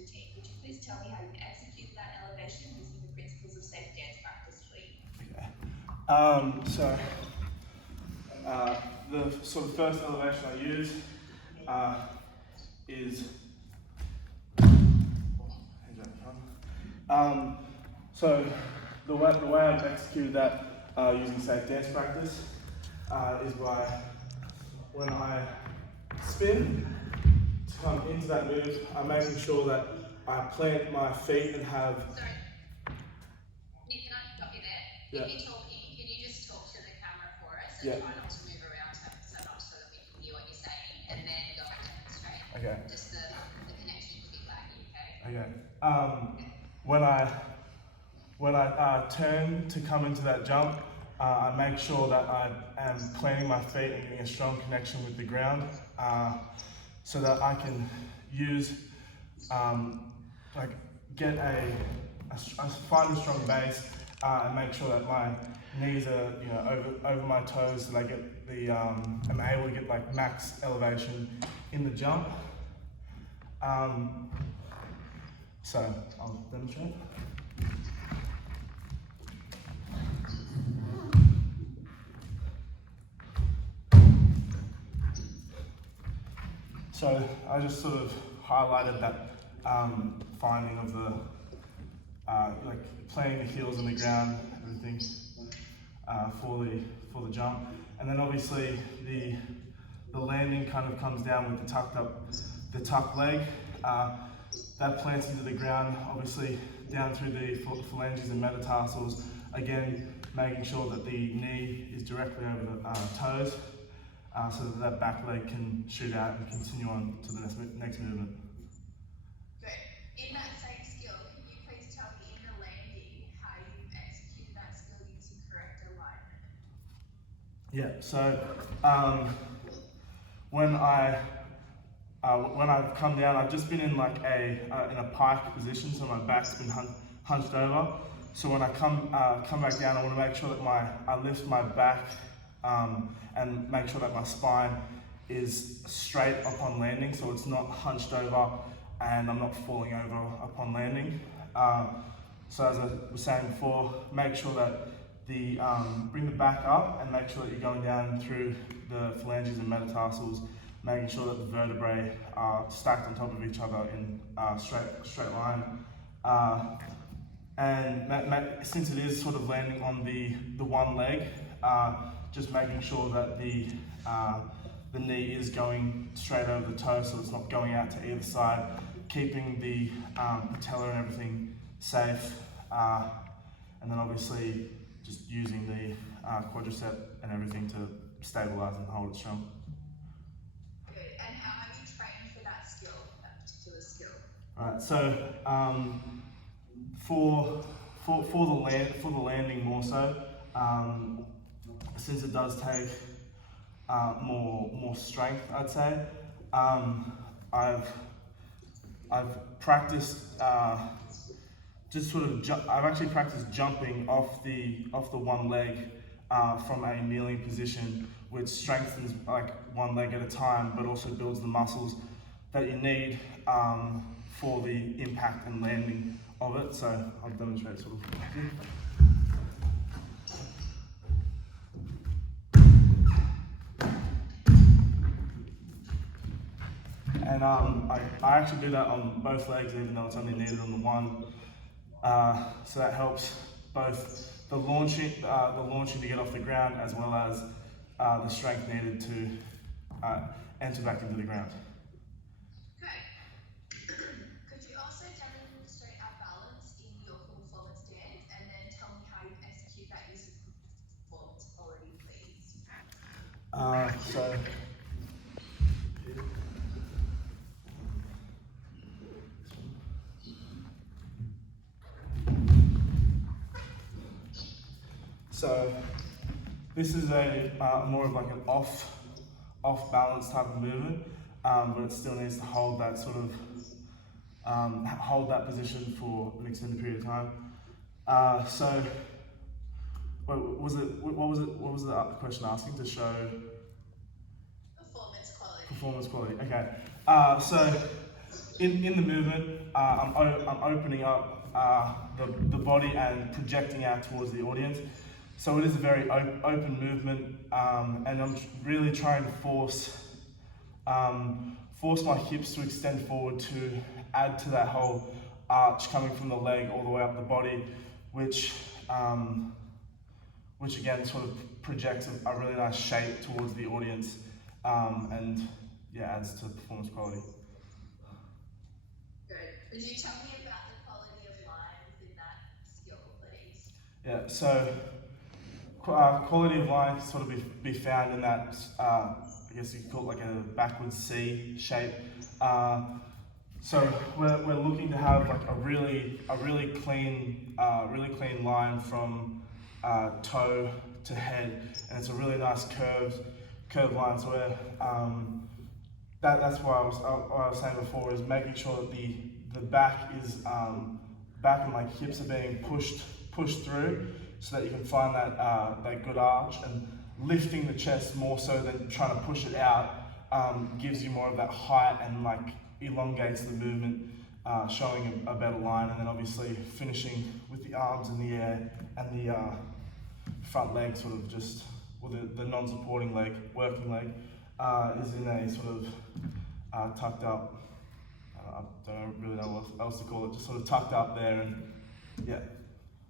routine. Could you please tell me how you execute that elevation using the principles of safe dance practice, please? Okay. The sort of first elevation I use is so the way I've executed that using safe dance practice is by when I spin to come into that move, I'm making sure that I plant my feet and have. Sorry, Nick, can I stop you there? Yeah. If you're talking, can you just talk to the camera for us and Yeah. try not to move around so much so that we can hear what you're saying, and then go back to it straight. Okay. Just the connection could be laggy, okay? Okay. When I turn to come into that jump, I make sure that I am planting my feet and getting a strong connection with the ground, so that I can use, get find a strong base, and make sure that my knees are, over my toes, so that I get the, I'm able to get like max elevation in the jump. So I'll demonstrate. So I just sort of highlighted that finding of the planting the heels on the ground, everything for the jump, and then obviously the landing kind of comes down with the tucked leg. That plants into the ground, obviously down through the phalanges and metatarsals. Again, making sure that the knee is directly over the toes, so that back leg can shoot out and continue on to the next movement. Good. In that same skill, can you please tell me in the landing how you executed that skill using correct alignment? Yeah. So when I've come down, I've just been in like in a pike position, so my back's been hunched over. So when I come back down, I want to make sure that I lift my back and make sure that my spine is straight upon landing, so it's not hunched over and I'm not falling over upon landing. So as I was saying before, make sure that bring the back up and make sure that you're going down through the phalanges and metatarsals, making sure that the vertebrae are stacked on top of each other in straight line. And since it is sort of landing on the one leg, just making sure that the knee is going straight over the toe, so it's not going out to either side, keeping the patella and everything safe, and then obviously just using the quadricep and everything to stabilize and hold it strong. Good. And how have you trained for that skill, that particular skill? Alright, so for the landing more so, since it does take more strength, I'd say. I've practiced I've actually practiced jumping off the one leg from a kneeling position, which strengthens like one leg at a time, but also builds the muscles that you need for the impact and landing of it. So I'll demonstrate sort of. And I actually do that on both legs, even though it's only needed on the one. So that helps both the launching to get off the ground, as well as the strength needed to enter back into the ground. Okay. Could you also demonstrate our balance in your performance dance, and then tell me how you execute that using performance quality, please? So this is a more of like an off balance type of movement, but it still needs to hold that sort of hold that position for an extended period of time. So what was the question asking to show? Performance quality. Performance quality. Okay. So in the movement, I'm opening up the body and projecting out towards the audience. So it is a very open movement, and I'm really trying to force my hips to extend forward to add to that whole arch coming from the leg all the way up the body, which again sort of projects a really nice shape towards the audience, and yeah, adds to performance quality. Good. Could you tell me about the quality of line within that skill, please? Yeah, so quality of line can sort of be found in that, I guess you could call it like a backwards C shape. So we're looking to have like a really clean line from toe to head, and it's a really nice curved line. So that's why what I was saying before is making sure that the back is back and like hips are being pushed through, so that you can find that good arch, and lifting the chest more so than trying to push it out gives you more of that height and like elongates the movement, showing a better line. And then obviously finishing with the arms in the air and the front leg sort of just, or the non-supporting leg, working leg, is in a sort of tucked up, I don't really know what else to call it, just sort of tucked up there, and yeah.